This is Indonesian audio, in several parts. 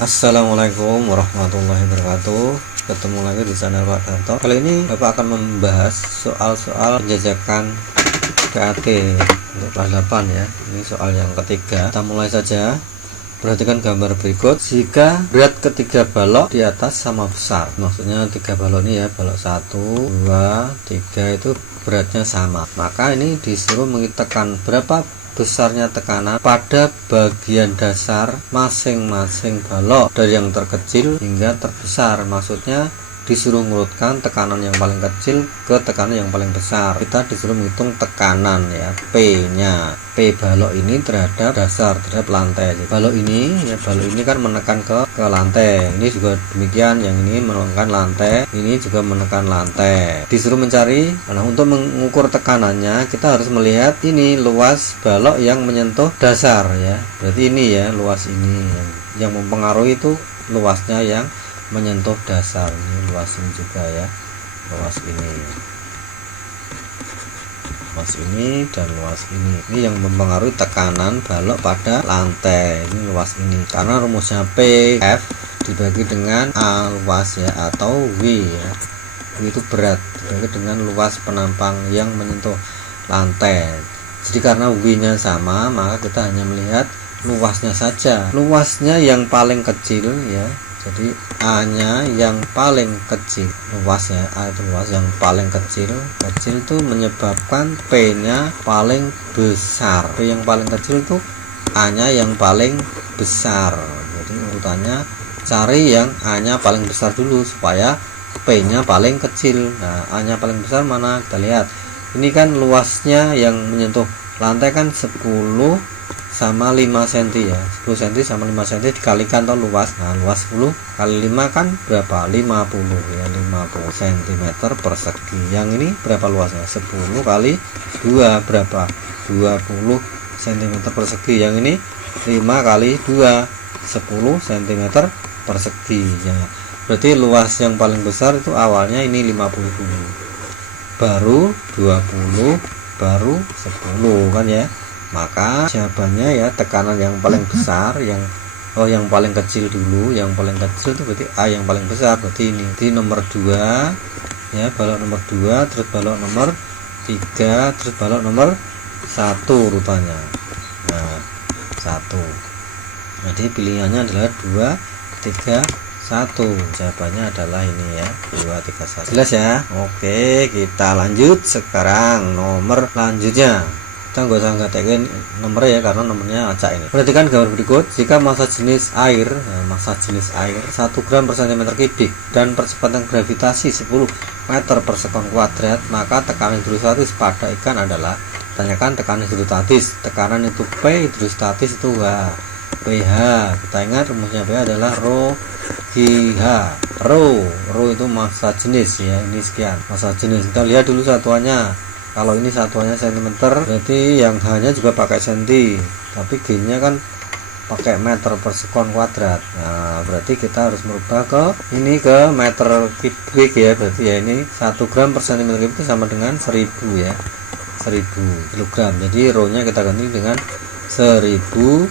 Assalamualaikum warahmatullahi wabarakatuh. Ketemu lagi di channel Pak Darto. Kali ini Bapak akan membahas soal-soal penjajakan PAT untuk kelas 8 ya. Ini soal yang ketiga. Kita mulai saja. Perhatikan gambar berikut. Jika berat ketiga balok di atas sama besar, maksudnya tiga balok ini ya, balok 1, 2, 3 itu beratnya sama, maka ini disuruh mengetekan berapa besarnya tekanan pada bagian dasar masing-masing balok dari yang terkecil hingga terbesar. Maksudnya disuruh mengurutkan tekanan yang paling kecil ke tekanan yang paling besar. Kita disuruh menghitung tekanan ya, P nya, P balok ini terhadap dasar, terhadap lantai. Jadi, balok ini kan menekan ke lantai. Ini juga demikian, yang ini menekan lantai, ini juga menekan lantai. Disuruh mencari. Nah, untuk mengukur tekanannya kita harus melihat ini luas balok yang menyentuh dasar ya. Berarti ini ya, luas ini yang mempengaruhi itu luasnya yang menyentuh dasar. Ini luas ini juga ya, luas ini dan luas ini yang mempengaruhi tekanan balok pada lantai. Ini luas ini karena rumusnya PF dibagi dengan A luas ya, atau W ya, W itu berat dibagi dengan luas penampang yang menyentuh lantai. Jadi karena W nya sama, maka kita hanya melihat luasnya saja, luasnya yang paling kecil ya. Jadi A nya yang paling kecil, luas ya, A itu luas yang paling kecil itu menyebabkan P nya paling besar. P yang paling kecil itu A nya yang paling besar. Jadi urutannya cari yang A nya paling besar dulu supaya P nya paling kecil. Nah, A nya paling besar mana? Kita lihat. Ini kan luasnya yang menyentuh lantai kan 10 sama 5 cm ya, 10 cm sama 5 cm dikalikan atau luas. Nah, luas 10 kali 5 kan berapa? 50 ya, 50 cm persegi. Yang ini berapa luasnya? 10 kali 2 berapa? 20 cm persegi. Yang ini 5 kali 2 10 cm persegi ya. Berarti luas yang paling besar itu awalnya ini 50 dulu, baru 20, baru 10 kan ya. Maka jawabannya ya, tekanan yang paling besar yang paling kecil dulu, yang paling kecil itu berarti A yang paling besar, berarti ini. Di nomor 2 ya, balok nomor 2, terus balok nomor 3, terus balok nomor 1 urutannya. Nah, 1. Jadi pilihannya adalah 2, 3, 1. Jawabannya adalah ini ya, 2, 3, 1. Jelas ya? Oke, kita lanjut sekarang nomor lanjutnya. Kita nggak usah ngatakan nomor ya, karena nomornya acak ini. Perhatikan gambar berikut. Jika massa jenis air 1 gram per cm kubik dan percepatan gravitasi 10 meter per sekon kuadrat, maka tekanan hidrostatis pada ikan adalah, tanyakan tekanan hidrostatis. Tekanan itu P, hidrostatis itu H, pH. Kita ingat rumusnya pH adalah rho GH. Rho itu massa jenis ya, ini sekian massa jenis. Kita lihat dulu satuannya. Kalau ini satuannya cm, berarti yang H-nya juga pakai cm, tapi G-nya kan pakai meter per sekon kuadrat. Nah, berarti kita harus merubah ke ini, ke meter kubik ya. Berarti ya ini 1 gram per cm kubik itu sama dengan 1000 ya, 1000 kg. Jadi rho-nya kita ganti dengan 1000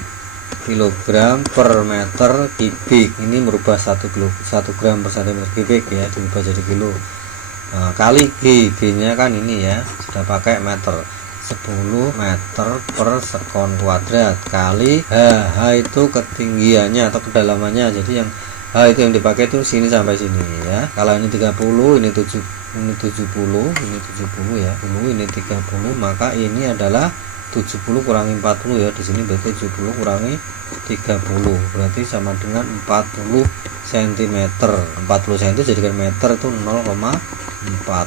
kg per meter kubik. Ini merubah 1 gram per cm kubik ya, diubah jadi kilo. Nah, kali G nya kan ini ya, sudah pakai meter, 10 meter per sekon kuadrat, kali H itu ketinggiannya atau kedalamannya. Jadi yang H itu yang dipakai itu sini sampai sini ya. Kalau ini 30, ini 70, ini 70 ya, ini 30, maka ini adalah 70 kurangi 40 ya. Di sini berarti 70 kurangi 30 berarti sama dengan 40 cm. 40 cm jadikan meter itu 0,4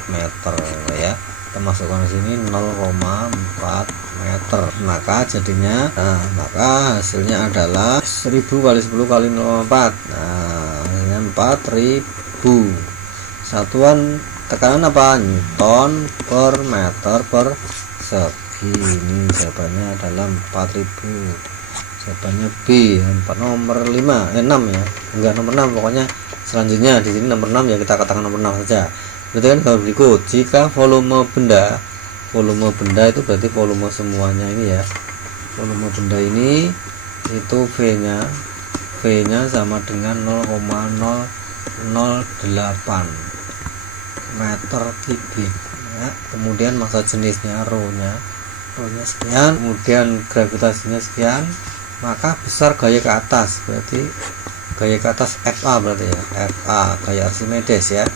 meter ya. Kita masukkan di sini 0,4 meter. Maka jadinya maka hasilnya adalah 1000 kali 10 kali 0,4. Nah, hasilnya 4000. Satuan tekanan apa? Newton per meter persegi. Ini jawabannya adalah 4000. Jawabannya B, nomor 6 ya, enggak nomor 6, pokoknya selanjutnya di sini nomor 6 ya, kita katakan nomor 6 saja. Berarti kan gambar berikut, jika volume benda itu berarti volume semuanya ini ya, volume benda ini itu V V nya sama dengan 0,008 meter kubik ya. Kemudian massa jenisnya rho nya sekian, kemudian gravitasinya sekian, maka besar gaya ke atas, berarti gaya ke atas FA, berarti ya FA gaya Archimedes ya.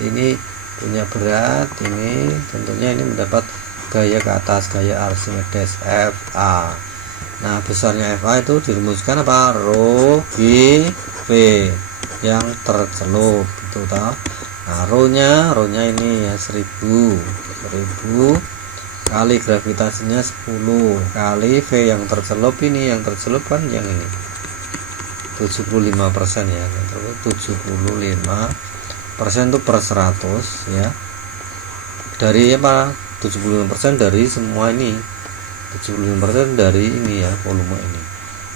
Ini punya berat, ini tentunya ini mendapat gaya ke atas, gaya Archimedes FA. Nah, besarnya FA itu dirumuskan apa? Rho G V yang tercelup itu toh. Nah, rho nya ini ya 1000 kali gravitasinya 10 kali V yang tercelup, ini yang tercelup kan yang ini 75% ya, 75% itu per 100 ya, dari apa 75% dari semua ini, 75% dari ini ya, volume ini,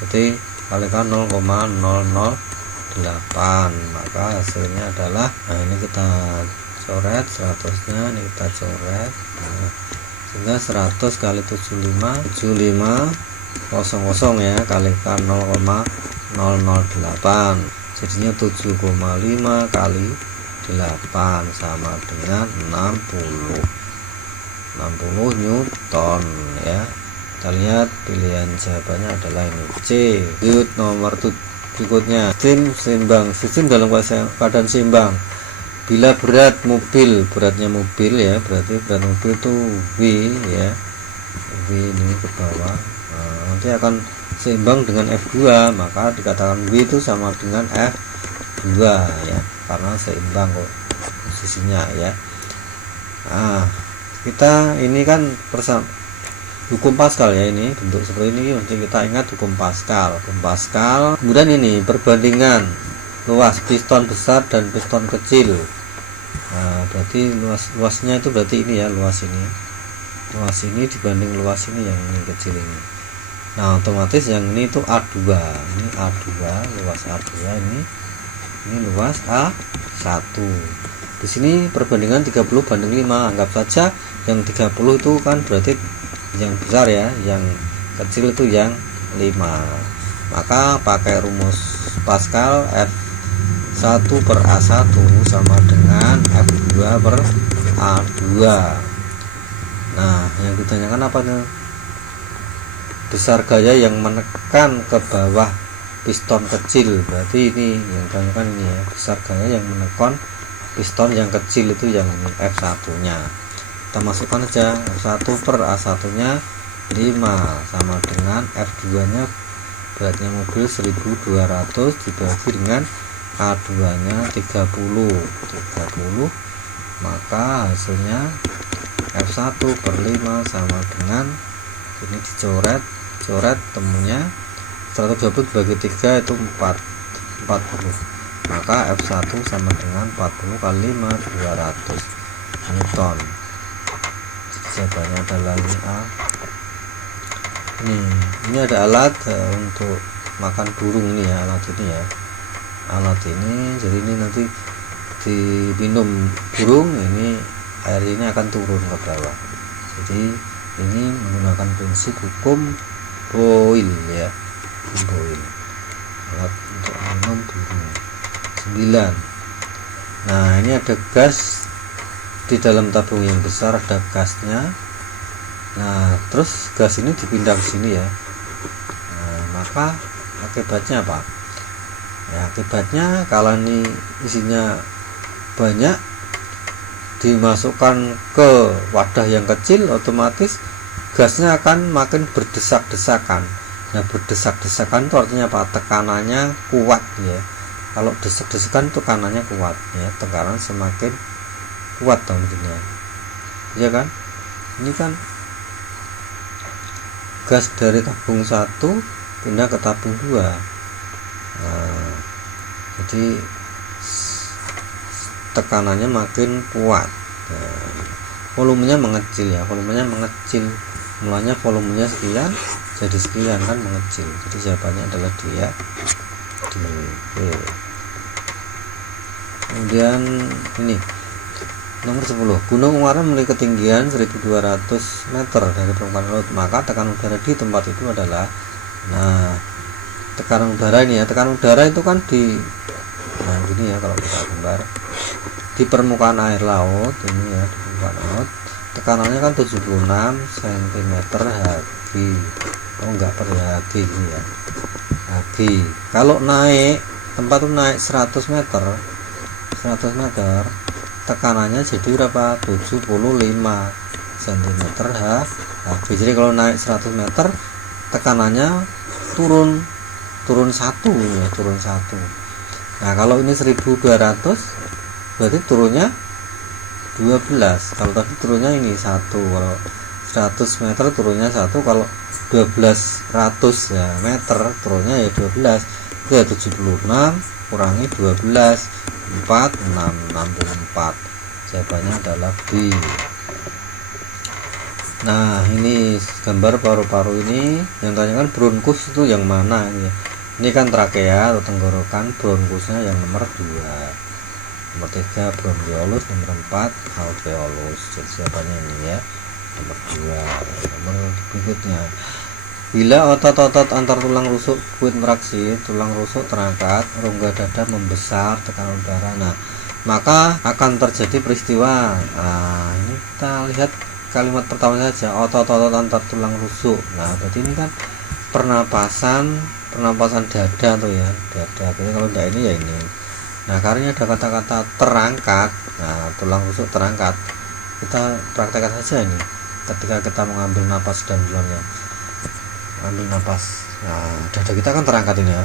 jadi kalikan 0,008, maka hasilnya adalah, nah ini kita coret 100 nya, ini kita coret, nah, sehingga 100 kali 75 ya, kalikan 0,008, jadinya 7,5 kali 8 sama dengan 60 Newton ya. Kita lihat pilihan jawabannya adalah ini C. Nomor berikutnya, sistem dalam keadaan seimbang bila beratnya mobil ya, berarti berat mobil itu V ya, V ini ke bawah, nah, nanti akan seimbang dengan F2, maka dikatakan V itu sama dengan F2 ya, karena seimbang kok posisinya ya. Nah, kita ini kan hukum Pascal ya, ini bentuk seperti ini mesti kita ingat hukum Pascal. Kemudian ini perbandingan luas piston besar dan piston kecil. Nah, berarti luasnya itu berarti ini ya, luas ini dibanding luas ini yang ini kecil ini. Nah, otomatis yang ini itu A2, ini A2, luas A2 ini luas A1. Di sini perbandingan 30 banding 5, anggap saja yang 30 itu kan berarti yang besar ya, yang kecil itu yang 5. Maka pakai rumus Pascal, F1 per A1 sama dengan F2 per A2. Nah, yang ditanyakan apa tuh? Besar gaya yang menekan ke bawah piston kecil, berarti ini yang ditanyakan ini ya, besar gaya yang menekan piston yang kecil itu yang ini F1 nya. Kita masukkan aja F1 per A1 nya 5 sama dengan F2 nya, beratnya mobil 1200 dibagi dengan A2 nya 30, maka hasilnya F1 per 5 sama dengan ini dicoret temunya 120 dibagi 3 itu 40, maka F1 sama dengan 40 kali 5 200 Newton. Jawabannya adalah ini A. Ini ada alat untuk makan burung ini ya, alat ini jadi ini nanti diminum burung, ini air ini akan turun ke bawah. Jadi ini menggunakan prinsip hukum Boyle ya, alat untuk minum burung. 9. Nah, ini ada gas di dalam tabung yang besar, ada gasnya. Nah, terus gas ini dipindah ke sini ya. Nah, maka akibatnya apa? Ya, akibatnya kalau ini isinya banyak dimasukkan ke wadah yang kecil, otomatis gasnya akan makin berdesak-desakan. Nah, berdesak-desakan itu artinya apa? Tekanannya kuat ya. Kalau desak-desakan tekanannya kuat ya, tekanan semakin kuat tentunya ya kan. Ini kan gas dari tabung 1 pindah ke tabung 2. Nah, jadi tekanannya makin kuat. Nah, volumenya mengecil ya, mulanya volumenya sekian jadi sekian kan, mengecil. Jadi jawabannya adalah dia D. Kemudian ini nomor 10, Gunung Ungaran memiliki ketinggian 1200 meter dari permukaan laut, maka tekanan udara di tempat itu adalah, nah tekanan udara ini ya. Tekanan udara itu kan di, nah gini ya kalau kita gambar, di permukaan air laut ini ya, di permukaan laut tekanannya kan 76 cm Hg. Oh enggak, per Hg ini ya, Hg. Kalau naik tempat itu naik 100 meter tekanannya jadi berapa? 75 cm Hg. Jadi kalau naik 100 meter tekanannya turun 1 ya, turun 1. Nah kalau ini 1200 berarti turunnya 12. Kalau tadi turunnya ini 1, kalau 100 meter turunnya 1, kalau 1200 ya meter turunnya ya 12. Itu ya 76 kurangi 12, 64. Jawabannya adalah B. Nah ini gambar paru-paru ini, yang tanyakan bronkus itu yang mana ya. Ini kan trakea atau tenggorokan, bronkusnya yang nomor 2, nomor 3 bronkiolus, nomor 4 alveolus. Jadi jawabannya ini ya, nomor 2. Nomor berikutnya, bila otot-otot antar tulang rusuk fluid interaksi, tulang rusuk terangkat, rongga dada membesar, tekanan udara, nah maka akan terjadi peristiwa. Nah ini kita lihat kalimat pertama saja, otot-otot antar tulang rusuk. Nah berarti ini kan pernapasan dada tuh ya, dada. Jadi kalau tidak ini ya ini. Nah karena ada kata-kata terangkat, nah tulang rusuk terangkat, kita praktekkan saja ini. Ketika kita mengambil napas dan buangnya, ambil napas, nah dada kita kan terangkat ini ya.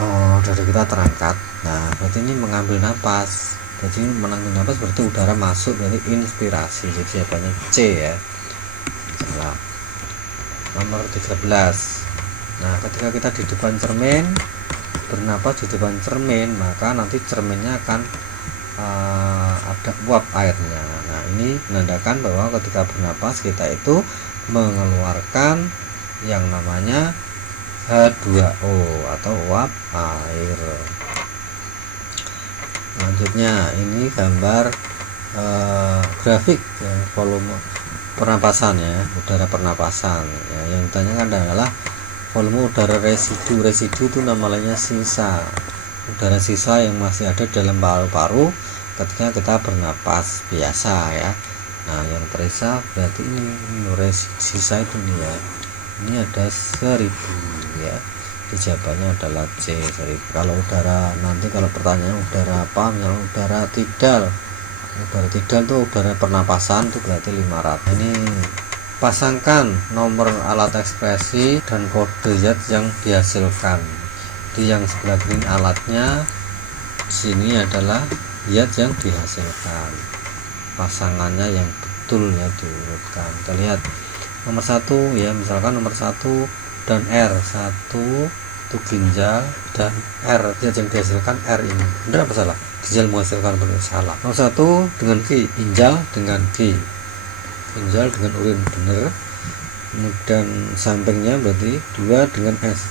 Oh, dada kita terangkat. Nah berarti ini mengambil napas. Jadi mengambil napas berarti udara masuk, berarti inspirasi. Jadi jawabannya C ya. Salah. Nomor 13. Nah ketika kita di depan cermin, bernapas di depan cermin, maka nanti cerminnya akan ada uap airnya. Nah ini menandakan bahwa ketika bernapas kita itu mengeluarkan yang namanya H2O atau uap air. Selanjutnya ini gambar grafik ya, volume pernapasan ya, udara pernapasan ya. Yang ditanyakan adalah volume udara residu itu namanya sisa, udara sisa yang masih ada dalam paru-paru ketika kita bernapas biasa ya. Nah yang terisa berarti ini sisa itu nih ya, ini ada 1000 ya. Jawabannya adalah C, 1000. Kalau udara, nanti kalau pertanyaan udara apa, misalnya udara tidal itu udara pernapasan itu berarti 500. Ini pasangkan nomor alat ekspresi dan kode zat yang dihasilkan. Di yang sebelah kiri alatnya, sini adalah zat yang dihasilkan. Pasangannya yang betul ya, diurutkan. Kita lihat nomor 1 ya, misalkan nomor 1 dan R1 itu ginjal, dan R zat yang dihasilkan R ini. Benar apa salah? Ginjal menghasilkan, benar, salah. Nomor 1 dengan G, ginjal dengan G, ginjal dengan urin, benar. Kemudian sampingnya berarti 2 dengan S,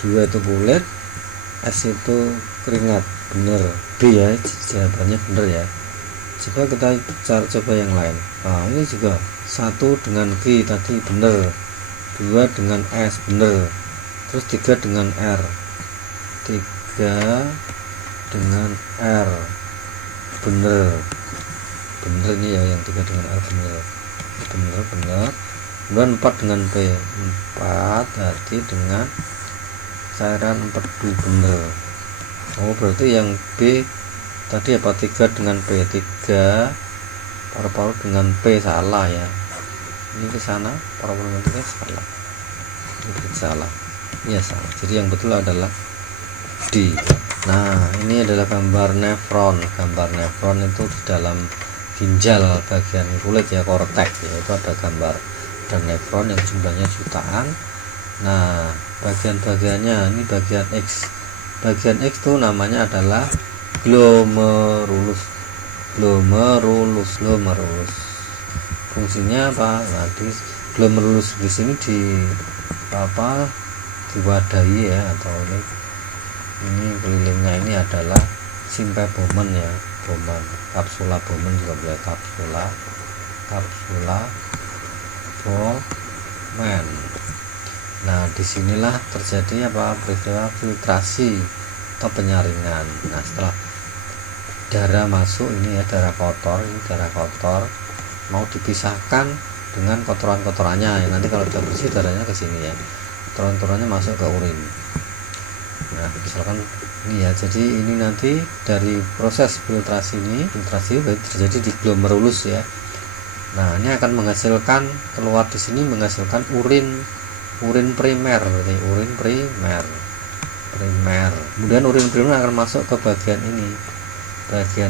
2 itu kulit, S itu keringat, benar. B ya, jawabannya benar ya. Coba kita coba yang lain. Nah ini juga 1 dengan G tadi benar, 2 dengan S benar, terus 3 dengan R, 3 dengan R benar ini ya, yang 3 dengan R benar. Kemudian 4 dengan P, 4 berarti dengan cairan empedu, benar. Oh berarti yang B tadi apa, 3 dengan P, 3 paru-paru dengan P, salah ya. Ini ke sana paru-paru dengan P salah, ini salah ya, salah. Jadi yang betul adalah D. Nah ini adalah gambar nefron. Gambar nefron itu di dalam ginjal bagian kulit ya, korteks ya, itu ada gambar dan nefron yang jumlahnya jutaan. Nah bagian-bagiannya ini bagian X. Bagian X itu namanya adalah glomerulus. Fungsinya apa? Nah di glomerulus di sini diwadahi ya, atau ini kelilingnya ini adalah sympabomen ya, bomen, kapsula bomen juga boleh, kapsula bomen. Nah, disinilah terjadi peristiwa filtrasi atau penyaringan. Nah, setelah darah masuk ini ya, darah kotor mau dipisahkan dengan kotoran-kotorannya ya. Nanti kalau udah bersih darahnya ke sini ya, kotoran-kotorannya masuk ke urin. Nah, misalkan ini ya, jadi ini nanti dari proses filtrasi terjadi di glomerulus ya. Nah, ini akan menghasilkan, keluar di sini menghasilkan urin primer, berarti urin primer. Kemudian urin primer akan masuk ke bagian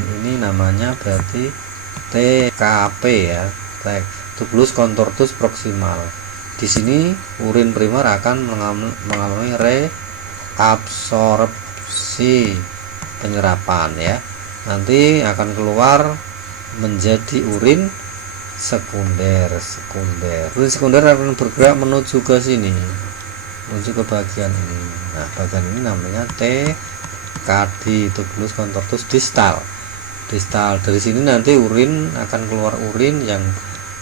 ini namanya berarti TKP ya, tubulus contortus proximal. Di sini urin primer akan mengalami reabsorpsi, penyerapan ya. Nanti akan keluar menjadi urin sekunder. Urin sekunder akan bergerak menuju ke sini, menuju ke bagian ini. Nah, bagian ini namanya TKD, tubulus contortus distal. Dari sini nanti urin akan keluar, urin yang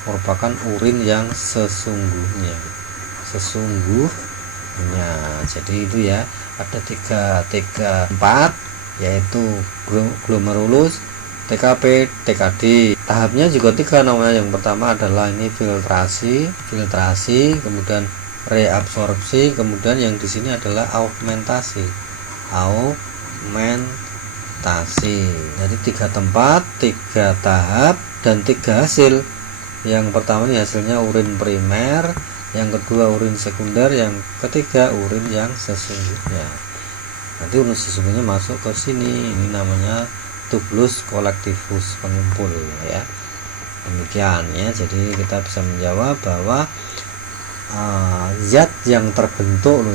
merupakan urin yang sesungguhnya. Jadi itu ya, ada 4 yaitu glomerulus, TKP, TKD. Tahapnya juga 3 namanya. Yang pertama adalah ini filtrasi, kemudian reabsorpsi, kemudian yang di sini adalah augmentasi. Jadi 3 tempat, 3 tahap, dan 3 hasil. Yang pertama ini hasilnya urin primer, yang kedua urin sekunder, yang ketiga urin yang sesungguhnya. Nanti urin sesungguhnya masuk ke sini, ini namanya tubulus collectivus, pengumpul ya. Demikian ya, jadi kita bisa menjawab bahwa zat yang terbentuk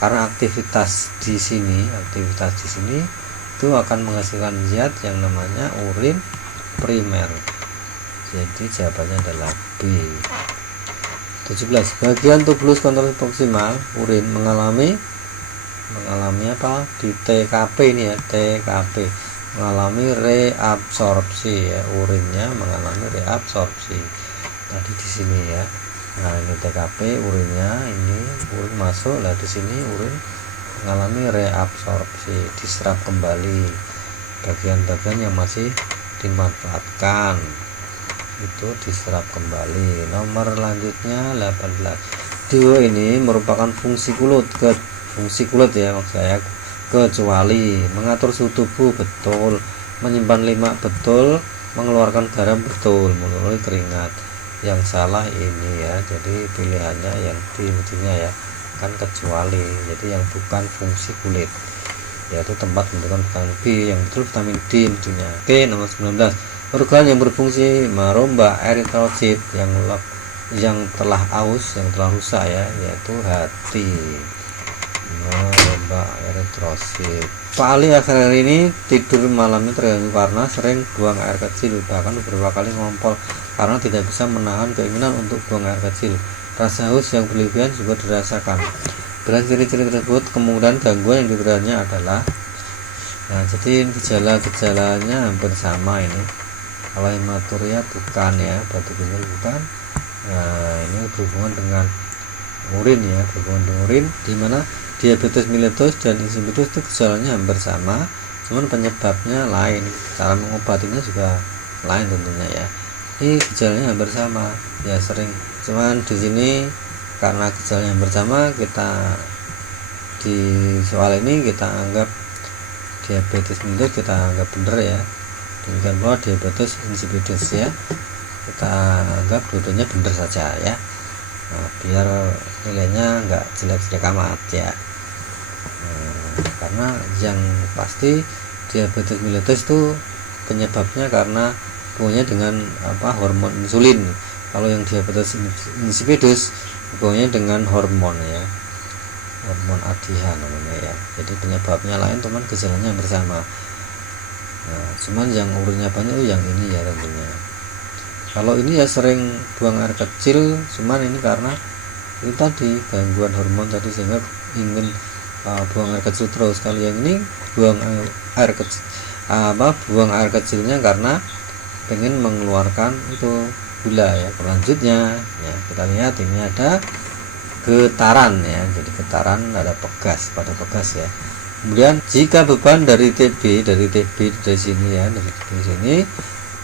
karena aktivitas di sini itu akan menghasilkan zat yang namanya urin primer. Jadi jawabannya adalah B. 17. Bagian tubulus contortus proximal urin mengalami di TKP ini ya, TKP mengalami reabsorpsi ya, urinnya mengalami reabsorpsi tadi di sini ya. Nah, ini TKP, urinnya ini urin masuk lah, di sini urin mengalami reabsorpsi, diserap kembali bagian-bagian yang masih dimanfaatkan itu diserap kembali. Nomor lanjutnya 18. Dio ini merupakan fungsi kulit ya, maksud saya, kecuali mengatur suhu tubuh betul, menyimpan lemak betul, mengeluarkan garam betul, melalui keringat. Yang salah ini ya, jadi pilihannya yang D ya, kan kecuali, jadi yang bukan fungsi kulit, yaitu tempat pembentukan vitamin B, yang betul vitamin D intinya. Oke, nomor 19. Organ yang berfungsi merombak eritrosit yang telah aus, yang telah rusak ya, yaitu hati. Merombak eritrosit. Pak Ali akhir-akhir ini tidur malamnya terganggu karena sering buang air kecil, bahkan beberapa kali ngompol karena tidak bisa menahan keinginan untuk buang air kecil. Rasa haus yang berlebihan juga dirasakan. Berat ciri-ciri tersebut, kemungkinan gangguan yang diterimanya adalah, nah jadi gejala-gejalanya hampir sama ini. Kalau hematuria bukan ya, batu ginjal bukan. Nah, ini berhubungan dengan urin ya, di mana diabetes mellitus dan insipidus itu gejalanya hampir sama, cuman penyebabnya lain, cara mengobatinya juga lain tentunya ya. Ini gejalanya hampir sama ya, sering, cuman di sini karena gejalanya hampir sama, kita di soal ini kita anggap diabetes mellitus kita anggap benar ya. Demikian pula diabetes insipidus ya, kita anggap dua-duanya benar saja ya. Nah, biar nilainya enggak jelek-jelek amat ya. Karena yang pasti diabetes mellitus itu penyebabnya karena hubungannya dengan hormon insulin. Kalau yang diabetes insipidus hubungannya dengan hormon ya, hormon ADH namanya ya. Jadi penyebabnya lain, teman, gejalanya bersama. Nah, cuman yang urinnya banyak itu yang ini ya tentunya. Kalau ini ya sering buang air kecil, cuman ini karena itu tadi gangguan hormon tadi, sehingga ingin buang air kecil terus. Kalau yang ini buang air kecilnya karena pengen mengeluarkan itu gula ya. Selanjutnya ya, kita lihat ini ada getaran ya, jadi getaran ada pegas, pada pegas ya. Kemudian jika beban dari TB dari sini ya, dari sini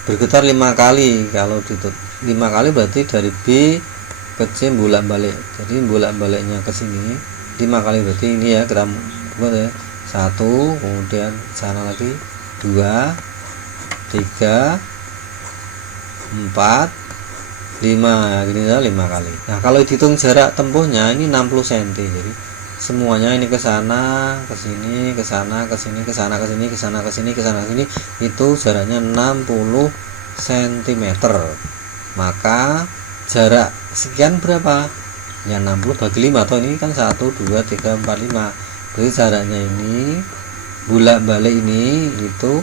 bergetar 5 kali, kalau ditutup 5 kali berarti dari B ke C bolak-balik, jadi bolak-baliknya ke sini 5 kali, berarti ini ya kita buat ya, 1, kemudian sana lagi 2, 3, 4, 5, gini ya, 5 kali. Nah kalau dihitung jarak tempuhnya ini 60 cm, jadi semuanya ini ke sana, ke sini, ke sana, ke sini, ke sana, ke sini, ke sana, ke sini, ke sana, ke sini, itu jaraknya 60 cm. Maka jarak sekian berapa? Ya 60 bagi 5, atau ini kan 1, 2, 3, 4, 5. Berarti jaraknya ini bolak-balik ini itu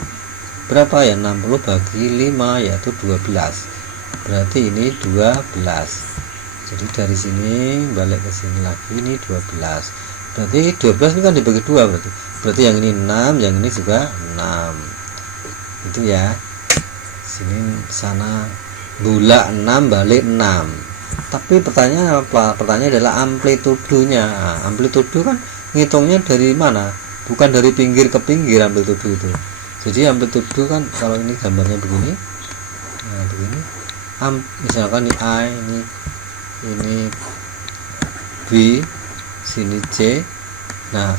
berapa ya? 60 bagi 5 yaitu 12. Berarti ini 12. Jadi dari sini balik ke sini lagi ini 12. Berarti 12 ini kan dibagi 2, berarti yang ini 6, yang ini juga 6. Itu ya. Sini sana bolak 6 balik 6. Tapi pertanyaan apa? Pertanyaan adalah amplitudonya. Nah, amplitudo kan ngitungnya dari mana? Bukan dari pinggir ke pinggir amplitudo itu. Jadi amplitudo kan kalau ini gambarnya begini. Nah, begini. Misalkan ini A, ini B, sini C. Nah,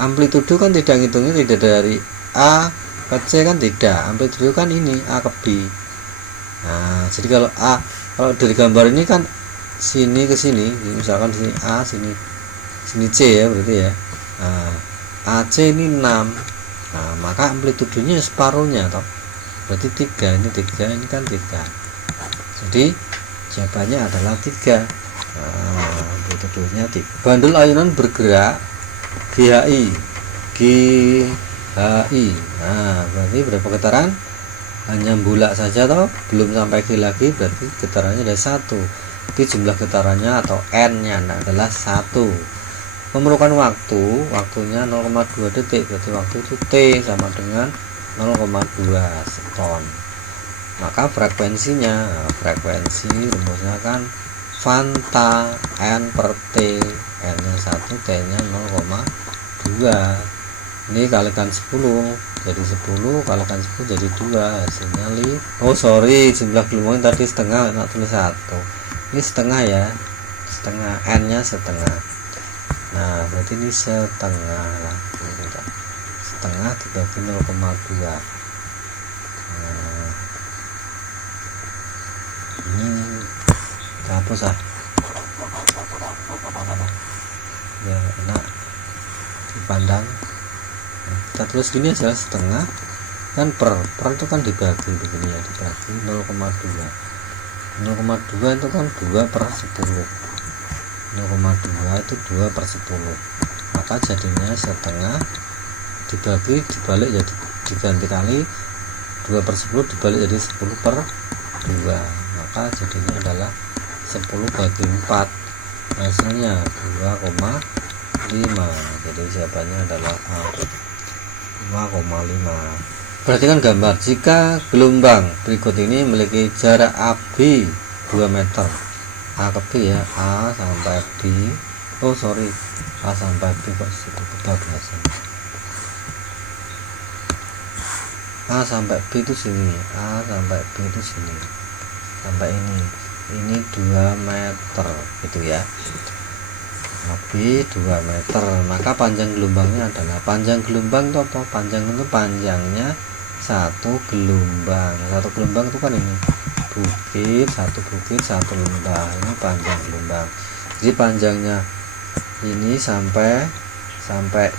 amplitudo kan tidak ngitungnya tidak dari A ke C kan tidak. Amplitudo kan ini A ke B. Nah, jadi kalau dari gambar ini kan sini ke sini, misalkan sini A, sini C ya berarti ya. Nah, AC ini 6. Nah, maka amplitudonya separuhnya toh. Berarti 3, ini 3, ini kan 3. Jadi jawabannya adalah 3. Nah, amplitudonya 3. Bandul ayunan bergerak GHI. Nah, berarti berapa getaran? Hanya bolak saja toh, belum sampai G lagi, berarti getarannya ada 1. Jadi jumlah getarannya atau N-nya adalah 1. Memerlukan waktunya 0,2 detik, berarti waktu itu T sama dengan 0,2 sekon. Maka frekuensinya, frekuensi rumusnya kan Fanta N per T, N nya 1, T nya 0,2. Ini kalikan 10 jadi 10, kalikan 10 jadi 2, hasilnya jumlah gelombang tadi setengah, nak tulis 1. Ini setengah ya, setengah, N nya setengah. Nah berarti ini setengah lah, setengah dibagi 0,2. Nah, ini kita hapus ya, enak dipandang. Kita tulis gini aja, setengah kan per itu kan dibagi begini ya, dibagi 0,2 itu kan 2 per 10. 0,2 itu 2 per 10, maka jadinya setengah dibalik jadi diganti kali 2 per 10 dibalik jadi 10 per 2, maka jadinya adalah 10 bagi 4, hasilnya 2,5. jadi jawabannya adalah 5,5. Perhatikan gambar. Jika gelombang berikut ini memiliki jarak AB 2 meter, A ke B ya, A sampai B, A sampai B kok situ kebablasan. A sampai B itu sini, A sampai B itu sini, sampai ini 2 meter gitu ya. AB 2 meter, maka panjang gelombangnya adalah, panjang gelombang itu apa? Panjang itu panjangnya satu gelombang. Satu gelombang itu kan ini bukit, satu lembah, ini panjang gelombang. Jadi panjangnya ini sampai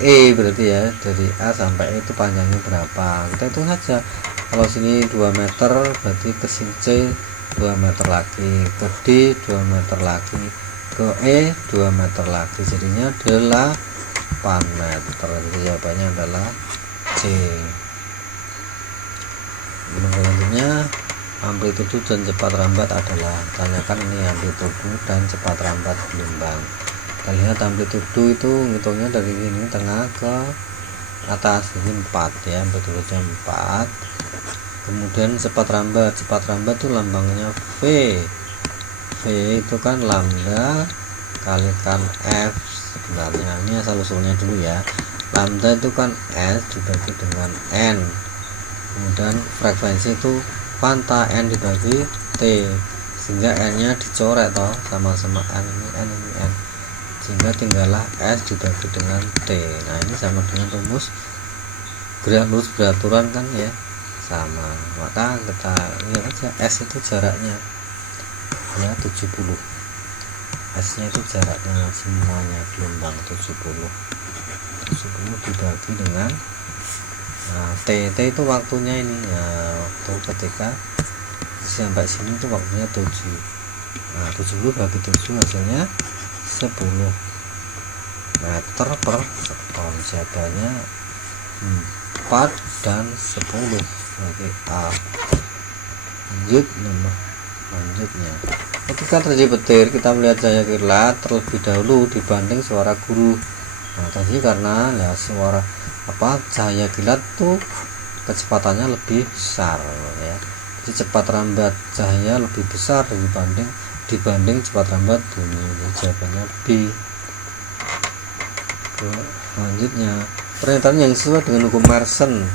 E berarti ya, dari A sampai E itu panjangnya berapa, kita hitung saja. Kalau sini 2 meter berarti ke sini C 2 meter lagi, ke D 2 meter lagi, ke E 2 meter lagi, jadinya 8 meter. Jadi jawabannya adalah C. Selanjutnya amplitudo dan cepat rambat adalah, tanyakan ini amplitudo dan cepat rambat gelombang. Kita lihat amplitudo itu ngitungnya dari ini tengah ke atas, ini 4 ya, amplitudonya 4. Kemudian cepat rambat itu lambangnya V itu kan lambda kalikan F sebenarnya. Ini asal usulnya dulu ya. Lambda itu kan S dibagi dengan N, kemudian frekuensi itu panta N dibagi T, sehingga N nya dicoret toh, sama-sama N ini N ini N, sehingga tinggallah S dibagi dengan T. Nah ini sama dengan rumus gerak lurus beraturan kan ya, sama. Maka kita lihat aja S itu jaraknya ya 70, S nya itu jaraknya semuanya gelombang 70 dibagi dengan T itu waktunya ini ya, waktu ketika sampai sini itu waktunya 7. 70 bagi 7 hasilnya 10 meter per sekon. Jawabannya 4 dan 10. Oke, A. Lanjutnya ketika terjadi petir, kita melihat cahaya kilat terlebih dahulu dibanding suara guru. Nah tadi karena ya suara cahaya kilat tuh kecepatannya lebih besar ya, jadi cepat rambat cahaya lebih besar dibanding cepat rambat bunyi. Jadi jawabannya B. Selanjutnya pernyataan yang sesuai dengan hukum Mersenne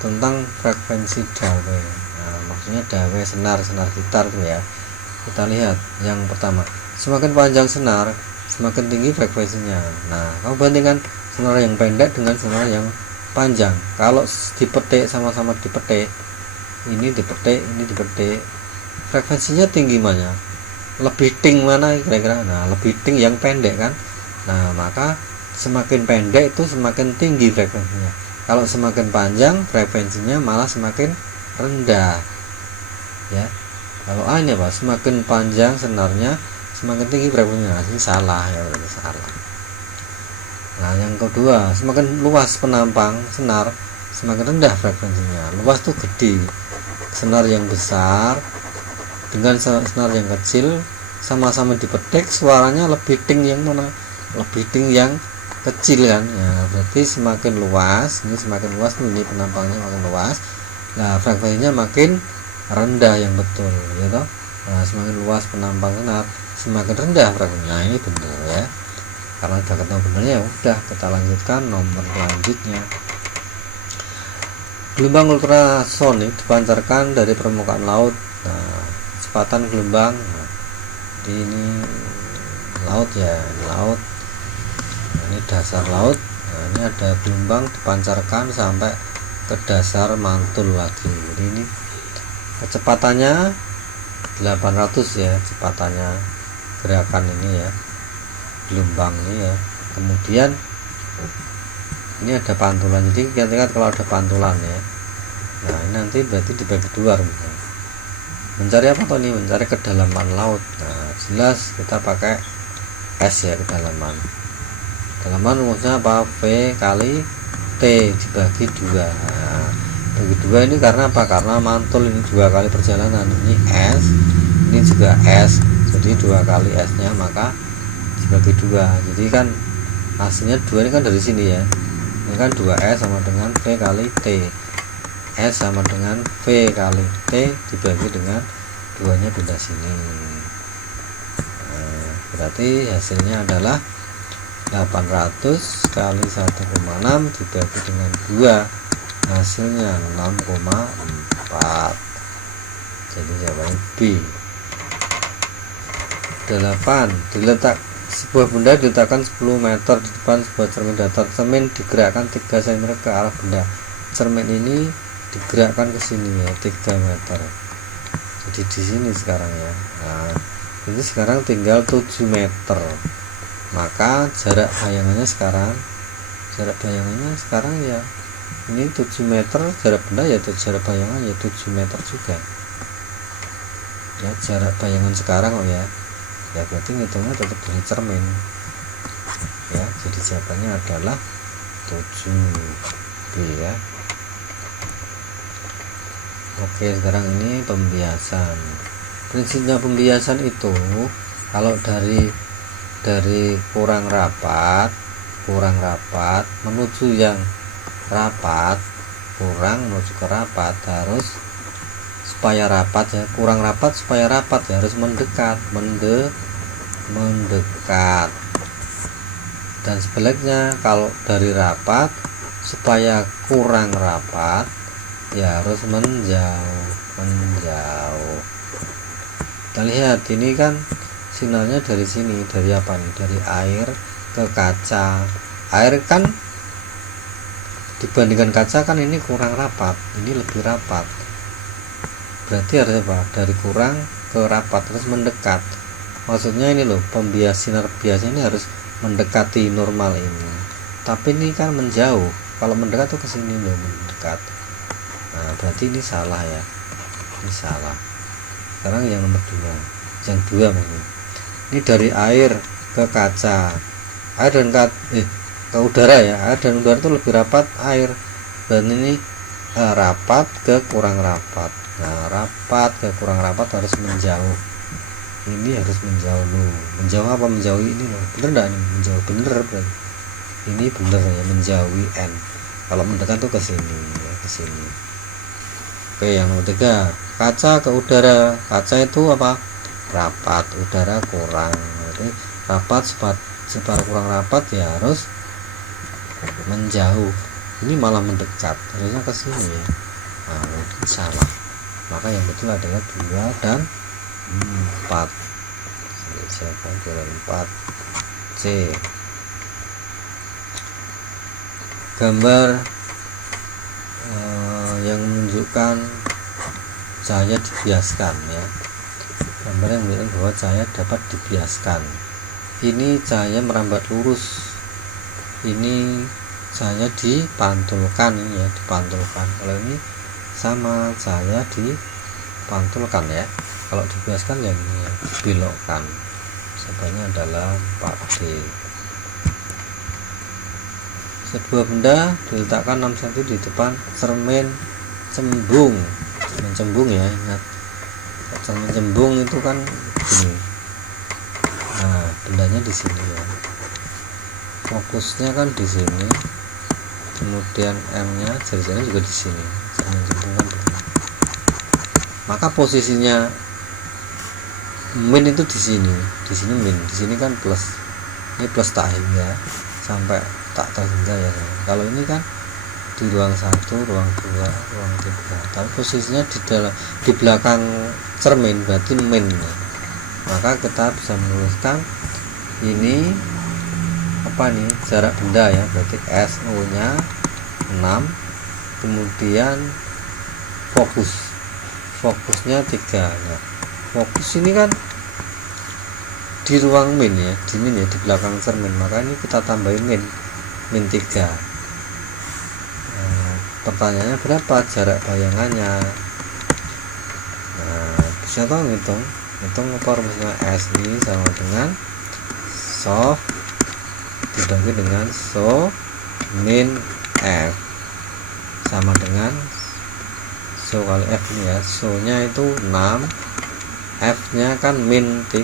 tentang frekuensi dawai. Nah maksudnya dawai senar gitar tuh ya. Kita lihat yang pertama, semakin panjang senar semakin tinggi frekuensinya. Nah kamu bandingkan senar yang pendek dengan senar yang panjang. Kalau dipetik, sama-sama dipetik, ini dipetik, frekuensinya tinggi mana? Lebih ting mana kira-kira? Nah lebih ting yang pendek kan. Nah maka semakin pendek itu semakin tinggi frekuensinya. Kalau semakin panjang frekuensinya malah semakin rendah ya. Kalau A ini apa? Semakin panjang senarnya semakin tinggi frekuensinya. Nah, ini salah ya, berarti salah. Nah yang kedua, semakin luas penampang senar semakin rendah frekuensinya. Luas tuh gede, senar yang besar dengan senar yang kecil sama-sama dipetik, suaranya lebih ting yang mana? Lebih ting yang kecil kan ya. Berarti semakin luas, ini semakin luas nih, ini penampangnya makin luas, nah frekuensinya makin rendah yang betul gitu. Nah semakin luas penampang senar semakin rendah frekuensinya. Nah ini benar ya, karena sudah ketemu benernya ya udah kita lanjutkan nomor selanjutnya. Gelombang ultrasonik dipancarkan dari permukaan laut. Nah kecepatan gelombang, ini laut ya, laut. Nah, ini dasar laut. Nah ini ada gelombang dipancarkan sampai ke dasar mantul lagi. Jadi ini kecepatannya 800 ya, kecepatannya gerakan ini ya, gelombang ini ya. Kemudian ini ada pantulan, jadi kita lihat kalau ada pantulan ya. Nah ini nanti berarti dibagi dua rumusnya. Mencari apa tuh nih? Mencari kedalaman laut. Nah jelas kita pakai S ya, kedalaman. Kedalaman rumusnya apa? V kali T dibagi 2. Nah, bagi 2 ini karena apa? Karena mantul ini 2 kali perjalanan, ini S, ini juga S, jadi 2 kali S nya maka dibagi 2. Jadi kan hasilnya 2 ini kan dari sini ya, ini kan 2S sama dengan V kali T, S sama dengan V kali T dibagi dengan 2 nya pindah sini. Nah, berarti hasilnya adalah 800 kali 1,6 dibagi dengan 2, hasilnya 6,4. Jadi jawabannya B. 8. Sebuah benda diletakkan 10 meter di depan sebuah cermin datar. Cermin digerakkan 3 cm ke arah benda. Cermin ini digerakkan ke sini ya, 3 meter. Jadi di sini sekarang ya. Nah, ini sekarang tinggal 7 meter. Maka jarak bayangannya sekarang ya ini 7 meter, jarak benda ya jarak bayangan ya 7 meter juga ya, jarak bayangan sekarang ya berarti ngitungnya tetap dari cermin ya. Jadi jawabannya adalah 7B ya. Oke, sekarang ini pembiasan. Prinsipnya pembiasan itu kalau dari kurang rapat menuju yang rapat, kurang menuju ke rapat harus supaya rapat ya, kurang rapat supaya rapat ya harus mendekat mendekat. Dan sebaliknya, kalau dari rapat supaya kurang rapat ya harus menjauh. Kita lihat ini kan sinarnya dari sini, dari apa nih, dari air ke kaca. Air kan dibandingkan kaca kan ini kurang rapat, ini lebih rapat, berarti harus apa, dari kurang ke rapat terus mendekat. Maksudnya ini loh, pembias sinar biasnya ini harus mendekati normal ini, tapi ini kan menjauh. Kalau mendekat tuh ke sini loh, mendekat. Nah berarti ini salah ya, ini salah. Sekarang yang nomor 2, yang 2 maksudnya ini dari air ke kaca, air dan ke udara ya, air dan udara itu lebih rapat air, dan ini rapat ke kurang rapat. Nah rapat ke kurang rapat harus menjauh, ini harus menjauh loh. Menjauh apa, menjauhi ini loh, bener enggak nih, menjauh bener berarti ini bener ya, menjauhi n. Kalau mendekat tuh ke sini ya, ke sini. Oke, yang nomor 3, kaca ke udara. Kaca itu apa, rapat, udara kurang. Jadi rapat sebar kurang rapat ya harus menjauh, ini malah mendekat, harusnya ke sini ya. Nah mungkin salah, maka yang betul adalah 2 dan 4. Siapa 2 dan 4 C. Gambar yang menunjukkan cahaya dibiaskan ya, gambar yang menunjukkan bahwa cahaya dapat dibiaskan. Ini cahaya merambat lurus, ini cahaya dipantulkan, ini ya dipantulkan. Kalau ini sama, cahaya dipantulkan ya. Kalau dibiaskan yang ini ya, dibelokkan. Jawabannya adalah 4D. Sebuah benda diletakkan 6 cm di depan cermin cembung. Cermin cembung ya, ingat. Cermin cembung itu kan gini. Nah, bendanya di sini ya. Fokusnya kan di sini. Kemudian M-nya jari-jarinya juga di sini. Cermin cembung kan begini. Maka posisinya min itu di sini min, di sini kan plus. Ini plus tak hingga sampai tak terhingga ya. Kalau ini kan di ruang 1, ruang 2, ruang 3. Tapi posisinya di belakang cermin, berarti min. Maka kita bisa menuliskan ini apa nih, jarak benda ya, berarti SO nya 6, kemudian fokusnya 3. Nah, fokus ini kan di ruang min ya, di belakang cermin, maka ini kita tambahin min 3. Nah, pertanyaannya berapa jarak bayangannya? Nah, bisa tahu ngitung apa rumusnya, SI sama dengan SO dibagi dengan SO min F sama dengan SO kali F ini ya. SO nya itu 6, F nya kan min 3,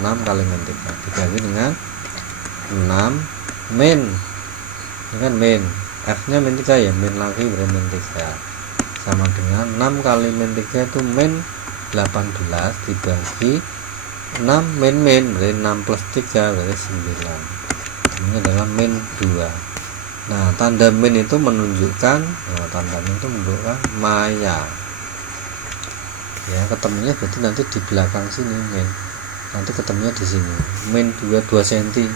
6 kali min 3 dibagi dengan 6 min, ini kan min, F nya min 3 ya, min lagi berarti min 3 sama dengan 6 kali min 3 itu min 18 dibagi 6 min berarti 6 plus 3 berarti 9. Ini adalah min 2. Nah tanda min itu menunjukkan, maya ya, ketemunya berarti nanti di belakang sini min, nanti ketemunya di sini min 2 cm.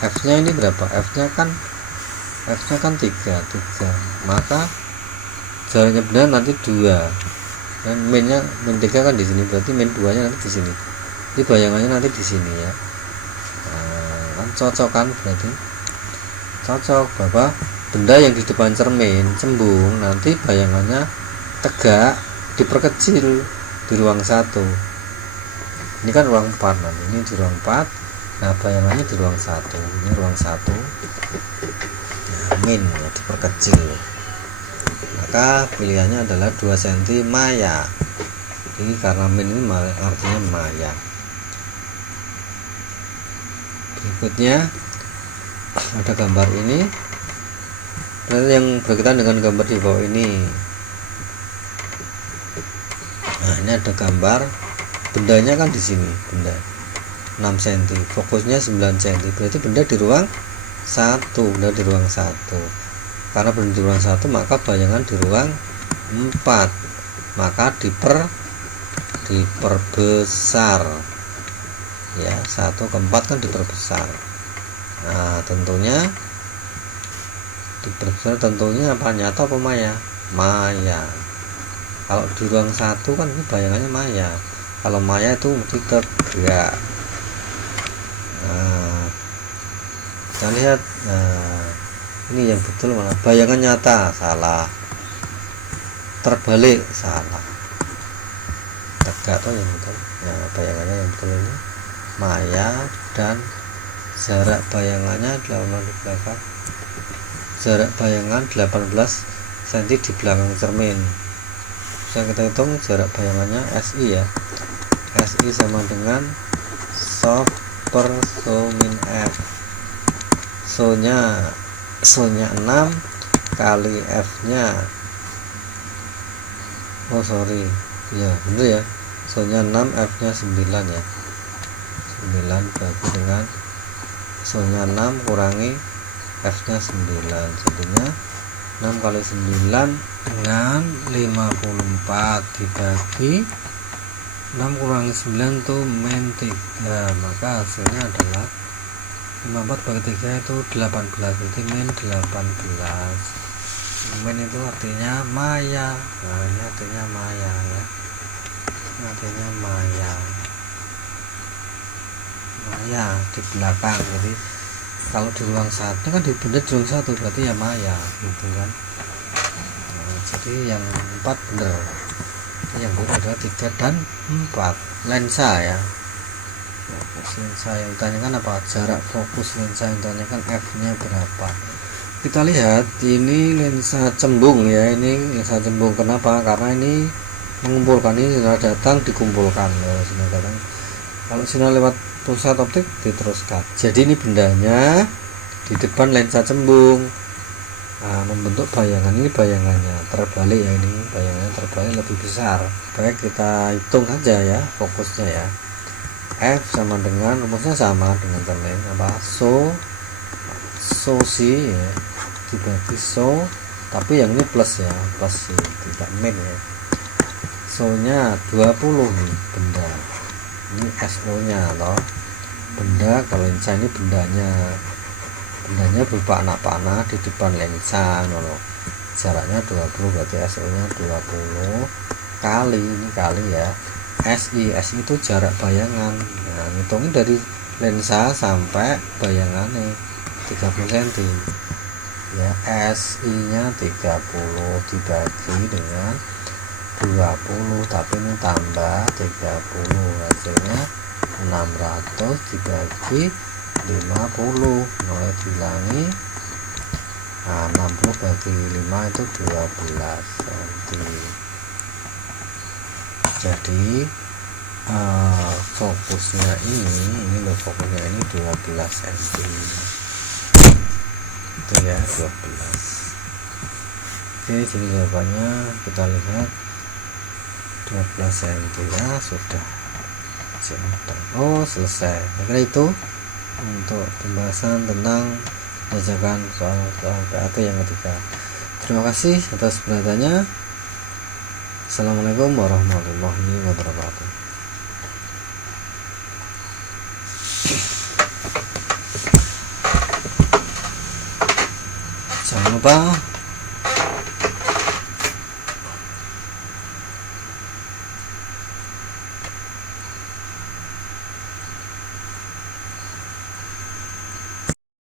F nya ini berapa, F nya kan 3, maka jaraknya benar nanti 2, dan min 3 kan di sini, berarti min 2 nya nanti di sini. Ini bayangannya nanti di sini ya. Nah, kan cocok kan, berarti cocok bahwa benda yang di depan cermin cembung nanti bayangannya tegak, diperkecil di ruang 1. Ini kan ruang 4, nanti ini di ruang 4. Nah bayangannya di ruang 1, ini ruang 1. Nah, min ya, diperkecil. Maka pilihannya adalah 2 cm maya. Ini karena min ini artinya maya. Berikutnya ada gambar ini, berarti yang berkaitan dengan gambar di bawah ini. Nah ini ada gambar bendanya kan di sini, benda 6 cm, fokusnya 9 cm, berarti benda di ruang 1, benda di ruang 1. Karena benda di ruang 1 maka bayangan di ruang 4, maka diperbesar ya, 1 ke 4 kan diperbesar. Nah tentunya diperbesar, tentunya apa, nyata apa maya? Maya. Kalau di ruang 1 kan ini bayangannya maya, kalau maya itu mesti tegak. Nah kita lihat, nah ini yang betul mana, bayangan nyata salah, terbalik salah, tegak tuh yang betul. Nah bayangannya yang betul ini maya, dan jarak bayangannya 18 di belakang, jarak bayangan 18 cm di belakang cermin. Bisa kita hitung jarak bayangannya SI ya, SI sama dengan soft per so min F. So nya 6 kali F nya, oh sorry ya bener ya, so nya 6 F nya 9 ya, 9 bagi dengan so nya 6 kurangi F nya 9, jadinya 6 kali 9 dengan 54 dibagi 6 kurangi 9 itu min 3, maka hasilnya adalah 54 bagi 3 itu 18, berarti min 18. Min itu artinya maya. Nah ini artinya maya ya, artinya maya, maya di belakang. Jadi kalau di ruang 1 kan di benda di ruang 1 berarti ya maya gitu kan. Nah, jadi yang 4 benar, yang benar adalah 3 dan 4. Lensa ya, fokus lensa yang ditanyakan apa, jarak fokus lensa yang ditanyakan F nya berapa. Kita lihat ini lensa cembung ya, ini lensa cembung. Kenapa? Karena ini mengumpulkan, ini sinar datang dikumpulkan ya, sinar datang. Kalau sinar lewat pusat optik diteruskan. Jadi ini bendanya di depan lensa cembung. Nah, membentuk bayangan, ini bayangannya terbalik ya, ini bayangannya terbalik lebih besar. Baik, kita hitung saja ya fokusnya ya. F sama dengan, rumusnya sama dengan cermin apa, so si ya, dibagi so, tapi yang ini plus ya, plus ya, tidak min ya. So nya 20 nih benda, ini SO nya loh benda. Kalau lensa ini bendanya berupa anak panah di depan lensa loh. Jaraknya 20 berarti SO nya 20 kali, ini kali ya, SI itu jarak bayangan. Nah ngitungin dari lensa sampai bayangannya 30 cm ya, SI nya 30 dibagi dengan 20, tapi ini tambah 30, hasilnya 600 dibagi 50, mulai diulangi. Nah 60 bagi 5 itu 12 cm. Jadi fokusnya ini loh, fokusnya ini 12 cm itu ya, 12. Oke, jadi jawabannya kita lihat 12 cm ya, sudah. Oh selesai. Kira itu untuk pembahasan tentang bajakan soal PAT yang ketiga. Terima kasih atas perhatiannya. Assalamualaikum warahmatullahi wabarakatuh. Jangan lupa